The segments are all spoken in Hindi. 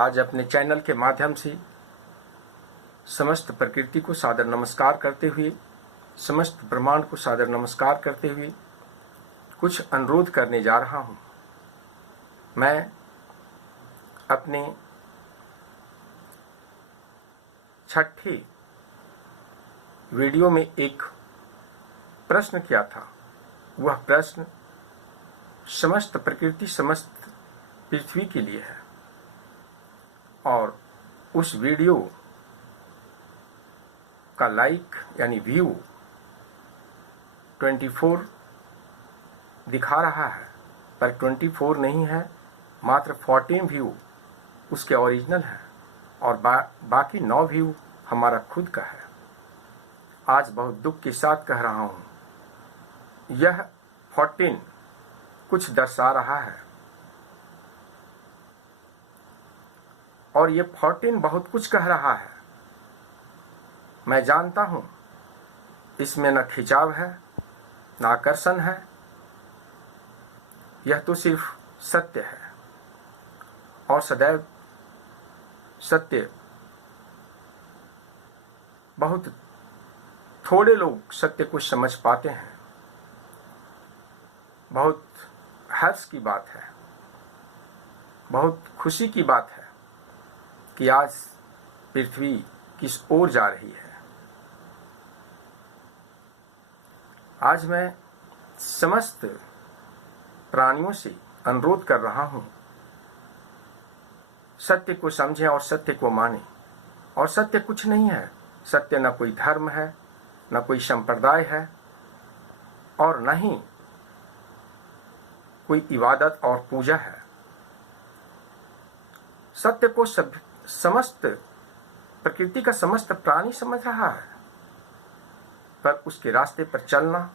आज अपने चैनल के माध्यम से समस्त प्रकृति को सादर नमस्कार करते हुए, समस्त ब्रह्मांड को सादर नमस्कार करते हुए कुछ अनुरोध करने जा रहा हूँ। मैं अपने छठे वीडियो में एक प्रश्न किया था। वह प्रश्न समस्त प्रकृति, समस्त पृथ्वी के लिए है और उस वीडियो का लाइक यानी व्यू 24 दिखा रहा है, पर 24 नहीं है, मात्र 14 व्यू उसके ओरिजिनल है और बाकी 9 व्यू हमारा खुद का है। आज बहुत दुख के साथ कह रहा हूँ, यह 14 कुछ दर्शा रहा है और ये 14 बहुत कुछ कह रहा है। मैं जानता हूं इसमें न खिंचाव है, न आकर्षण है, यह तो सिर्फ सत्य है और सदैव सत्य। बहुत थोड़े लोग सत्य को समझ पाते हैं। बहुत हर्ष की बात है, बहुत खुशी की बात है कि आज पृथ्वी किस ओर जा रही है। आज मैं समस्त प्राणियों से अनुरोध कर रहा हूं, सत्य को समझें और सत्य को मानें। और सत्य कुछ नहीं है, सत्य न कोई धर्म है, न कोई संप्रदाय है और न ही कोई इबादत और पूजा है। सत्य को समस्त प्रकृति का समस्त प्राणी समझ रहा है, पर उसके रास्ते पर चलना,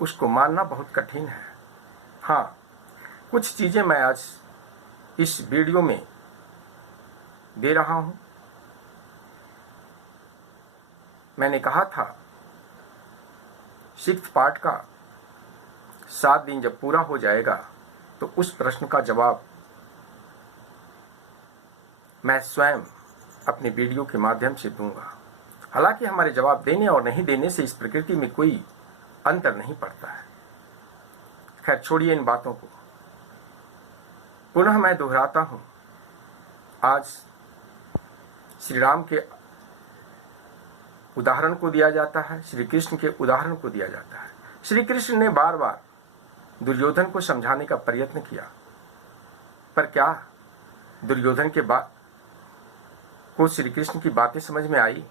उसको मानना बहुत कठिन है। हाँ, कुछ चीजें मैं आज इस वीडियो में दे रहा हूं। मैंने कहा था 6th पार्ट का 7 दिन जब पूरा हो जाएगा तो उस प्रश्न का जवाब मैं स्वयं अपने वीडियो के माध्यम से दूंगा। हालांकि हमारे जवाब देने और नहीं देने से इस प्रकृति में कोई अंतर नहीं पड़ता है। खैर, छोड़िए इन बातों को। पुनः मैं दोहराता हूं, आज श्री राम के उदाहरण को दिया जाता है, श्री कृष्ण के उदाहरण को दिया जाता है। श्री कृष्ण ने बार बार दुर्योधन को समझाने का प्रयत्न किया, पर क्या दुर्योधन के को श्री कृष्ण की बातें समझ में आई?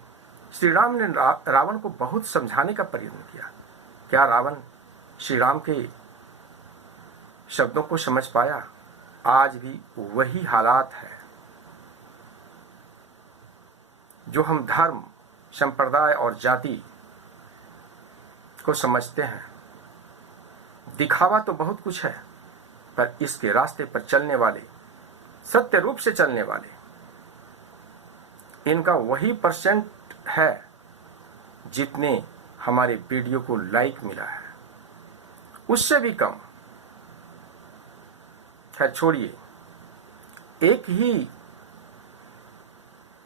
श्री राम ने रावण को बहुत समझाने का प्रयत्न किया। क्या रावण श्री राम के शब्दों को समझ पाया? आज भी वही हालात है। जो हम धर्म, संप्रदाय और जाति को समझते हैं, दिखावा तो बहुत कुछ है, पर इसके रास्ते पर चलने वाले, सत्य रूप से चलने वाले, इनका वही % है जितने हमारे वीडियो को लाइक मिला है, उससे भी कम। खैर, छोड़िए। एक ही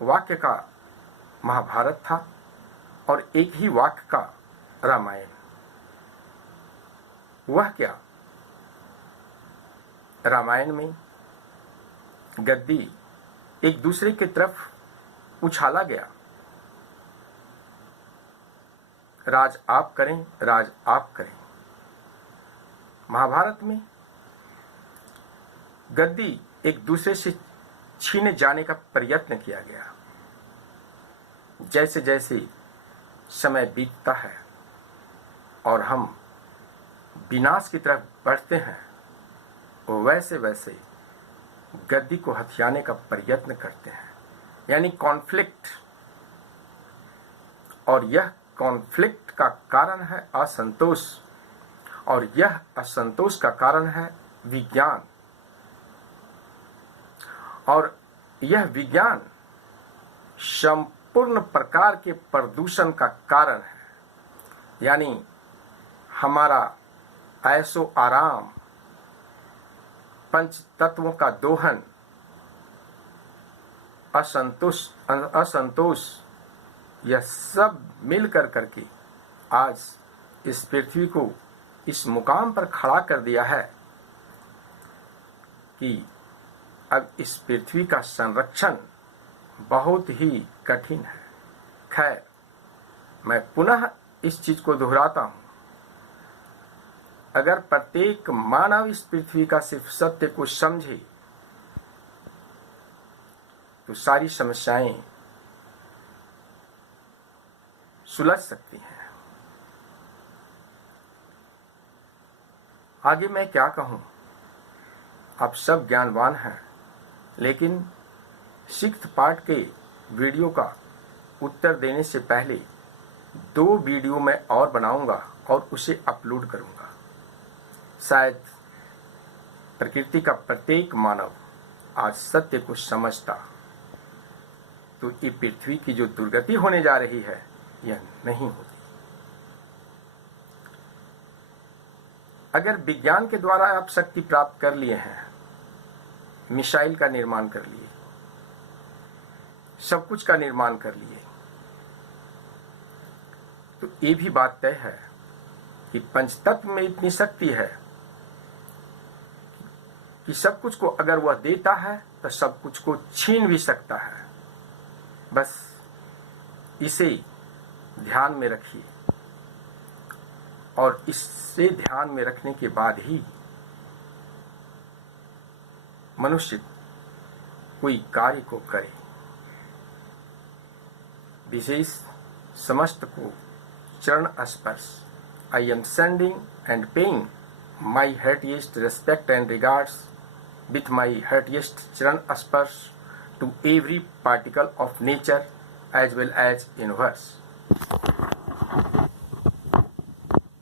वाक्य का महाभारत था और एक ही वाक्य का रामायण। वह क्या? रामायण में गद्दी एक दूसरे की तरफ उछाला गया, राज आप करें, राज आप करें। महाभारत में गद्दी एक दूसरे से छीने जाने का प्रयत्न किया गया। जैसे जैसे समय बीतता है और हम विनाश की तरफ बढ़ते हैं, वैसे वैसे गद्दी को हथियाने का प्रयत्न करते हैं, यानी कॉन्फ्लिक्ट। और यह कॉन्फ्लिक्ट का कारण है असंतोष, और यह असंतोष का कारण है विज्ञान, और यह विज्ञान संपूर्ण प्रकार के प्रदूषण का कारण है। यानी हमारा ऐसो आराम, पंच तत्वों का दोहन, असंतोष यह सब मिलकर करके आज इस पृथ्वी को इस मुकाम पर खड़ा कर दिया है कि अब इस पृथ्वी का संरक्षण बहुत ही कठिन है। खैर, मैं पुनः इस चीज को दोहराता हूं, अगर प्रत्येक मानव इस पृथ्वी का सिर्फ सत्य को समझे तो सारी समस्याएं सुलझ सकती हैं। आगे मैं क्या कहूं, आप सब ज्ञानवान हैं, लेकिन सिक्स्थ पार्ट के वीडियो का उत्तर देने से पहले 2 वीडियो मैं और बनाऊंगा और उसे अपलोड करूंगा। शायद प्रकृति का प्रत्येक मानव आज सत्य को समझता तो ये पृथ्वी की जो दुर्गति होने जा रही है यह नहीं होती। अगर विज्ञान के द्वारा आप शक्ति प्राप्त कर लिए हैं, मिसाइल का निर्माण कर लिए, सब कुछ का निर्माण कर लिए, तो ये भी बात तय है कि पंचतत्व में इतनी शक्ति है कि सब कुछ को अगर वह देता है तो सब कुछ को छीन भी सकता है। बस इसे ध्यान में रखिए और इससे ध्यान में रखने के बाद ही मनुष्य कोई कार्य को करे। विशेष समस्त को चरण स्पर्श। I am sending end paying my heartiest respect and regards with my heartiest charan sparsh to every particle of nature as well as universe.